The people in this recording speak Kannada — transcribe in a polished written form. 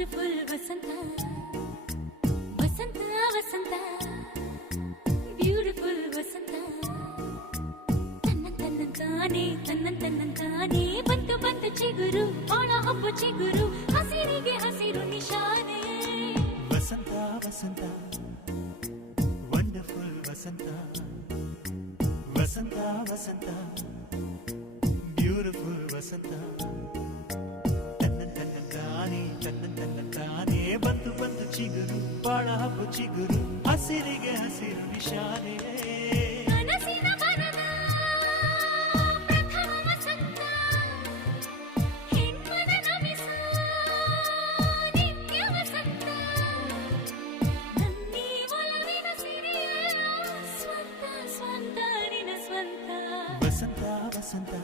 ಬ್ಯೂಟಿಫುಲ್ ವಸಂತ ವಸಂತ ವಸಂತ ಬ್ಯೂಟಿಫುಲ್ ವಸಂತ ತನ್ನಂತಾನೆ ಬಂತು ಬಂತು ಚಿಗುರು ಬಾಳ ಹಬ್ಬ ಚಿಗುರು ಹಸಿರಿಗೆ ಹಸಿರು ನಿಶಾನೆ ವಸಂತ ವಸಂತ ವಂಡರ್ಫುಲ್ ವಸಂತ ವಸಂತ ವಸಂತ ಬ್ಯೂಟಿಫುಲ್ ವಸಂತ ತನ್ನಂತಾನೆ ಬಂತು ಬಂತು ಚಿಗುರು ಬಾಳ ಹಬ್ಬ ಚಿಗುರು ಹಸಿರಿಗೆ ಹಸಿರು ನಿಶಾನೆ ಕನಸಿನ ಬನದ ಪ್ರಥಮ ವಸಂತ ಹೆಣ್ಮನ ನಮಿಸೋ ನಿತ್ಯ ವಸಂತ ನನ್ನಿ ಒಲವಿನ ಸಿರಿಯ ಸ್ವಂತ ಸ್ವಂತ ನಿನ ಸ್ವಂತ ವಸಂತ ವಸಂತ